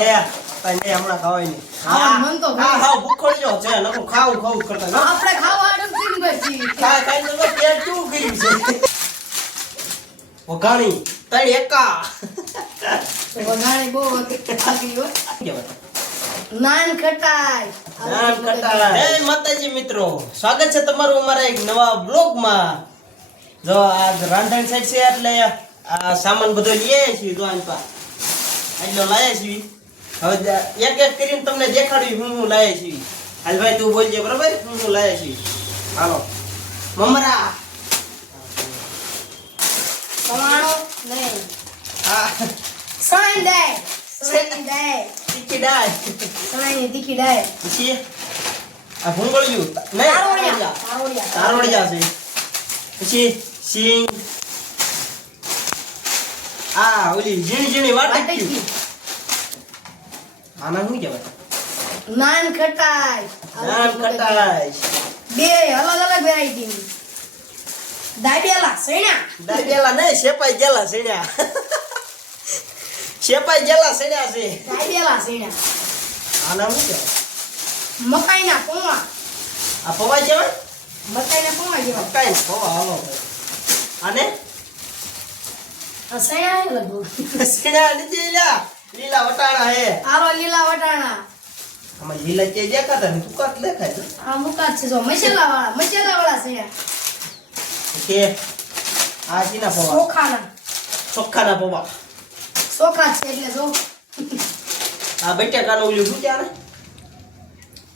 દે તને હમણાં ખાવાય નહીં. મન તો હા ભૂખડ્યો છે નકો ખાવું કરતા આપણે ખાવા આડમ સીન ગઈ ખાઈ તો પેટ કેવું કર્યું છે વઘાણી તણ એકા વઘાણી બહુ આગી હો કેવાય નાન ખટાઈ જય માતાજી મિત્રો, સ્વાગત છે તમારું અમારા એક નવા બ્લોગમાં. જો આજ રાંધણ સાઈડ છે એટલે આ સામાન બધો લઈ આવ્યા છીએ. જો આની પા આટલો લાયા છીએ. હવે એક એક કરીને તમને દેખાડવી હું લાયા છીએ. હાલ ભાઈ તું બોલજે બરાબર, હું લાયા છીએ. હાલો મમરા કમાણો નહીં હા સાઈન દે તીખી દાળ સાઈન તીખી દે પછી આ ભૂંગળિયું નહીં તારોડિયા છે. પછી સિંગ આ ઓલી ઝીણી વાટકી આના શું કહેવાય? નાન ખટાઈ બે અલગ અલગ વેરાયટી દાબેલા નહીં શેપાઈ ગયેલા સણ્યા શેપાઈ ગયેલા સણ્યા છે. દાબેલા સૈણા આના શું કહેવાય? મકાઈના પૌવા આ પૌવા કહેવાય? મકાઈના પૌવા જેવા મકાઈ પૌવા. હાલો આને આ સૈણા હે લગભગ સણ્યા નથી લીલા વટાણા હે. આરો લીલા વટાણા આમાં લીલા કે દેખાતા ને તું કાટ દેખાય છે. આ મુકાત છે જો મસાલા વાળા સૈણા કે આ સીના પૌવા ચોખાના પૌવા ચોખા છે એટલે જો આ બટેકાનું ઓલું શું ક્યારે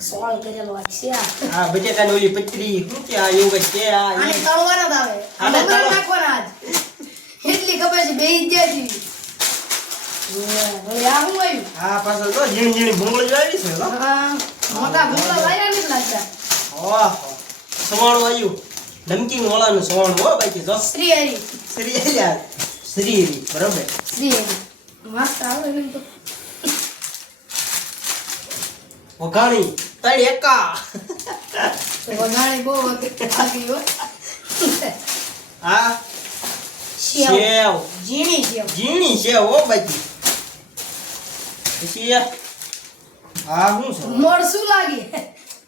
સોળ કરેલો છે આ બટેકાની ઓલી પચરી શું કે આ એવું કઈ છે. આ આને તળવાના જ આવે આને મમરા નાખવાના જ એટલી ખબર છે બેહી જ જાય છે. હવે આ હું આવ્યું આ પાછળ તો ઝીણી ભૂંગળી આવી છે. હા મોટા ભૂલા લાયા નથી લાગતા ઓહો સવાણું આવ્યું નમકીન વાળાનું સવાણું હો બાકી જો શ્રી શ્રી બરાબર હરી મસ્ત આવે એમ તો વઘાણી તણ એકા વઘાણી બહુ આગી હો આ સેવ ઝીણી સેવ હો બાકી. પછી આ શું છે? મરસું લાગે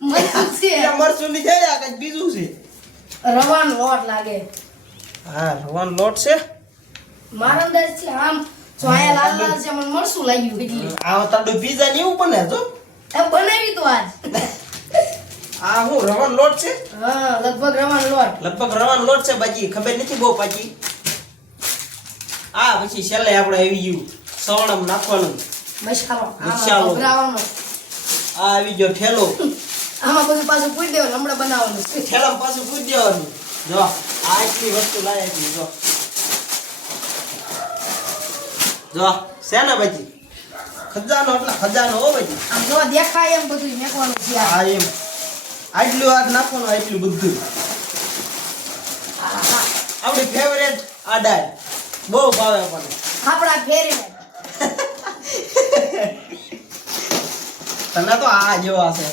મરસું છે મરચું ની છે આ કઈ બીજું છે. રવાનો લોટ લાગે હા રવાનો લોટ છે. મારા અંદર છે આમ જો આયા લાલ છે મને મરસું લાગ્યું એટલે આ તાડો પીઝા ને એવું બને તો એ બનાવી તો આજ આ હું રવાનો લોટ છે. હા લગભગ રવાનો લોટ છે બાકી ખબર નથી બહુ પાકી. આ પછી છેલ્લે આપણે આવી ગયું સવણમ નાખવાનું મસાલો આ આવી ગયો ઠેલો. આમાં બધું પાછું પૂરી દેવાનું હમણાં બનાવવાનું છે. ઠેલામાં પાછું પૂરી દેવાનું. જો આ આટલી વસ્તુ લાયા છે. જો છે ને બાકી ખજાનો એટલે ખજાનો હો બાકી. આમ જો દેખાય એમ બધું મેકવાનું છે હા એમ આટલું આ નાખવાનું આટલું બધું. આપણી ફેવરેટ આ દાળ બહુ ભાવે આપણને. આપણા ફેરી તને તો આ જેવા છે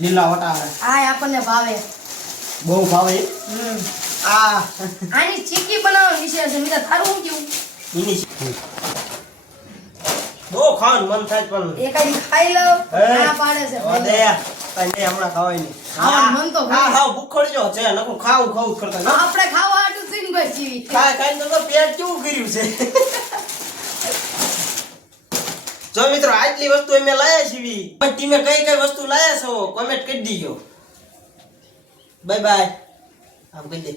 લીલા વટાણા આ આપણને ભાવે બહુ ભાવે. આ આની ચીકી બનાવવાની વિશે છે મિત્ર તારું શું કેવું એની બહુ ખાવાનું મન થાય પણ એકાદી ખાઈ લઉં ના પાડે છે દે તને હમણાં ખાવાય નહીં. ખાવાનું મન તો હા હા ભૂખડ્યો છે નકો ખાવું કરતા આપણે ખાવા આટલું સીન ગઈ છીએ ખાઈ તો પેટ કેવું કર્યું છે. જો મિત્રો આટલી વસ્તુ અમે લાયા છીએ. તમે કઈ વસ્તુ લાયા છો કોમેન્ટ કરી દીજો. બાય બાય આમ કહી દે.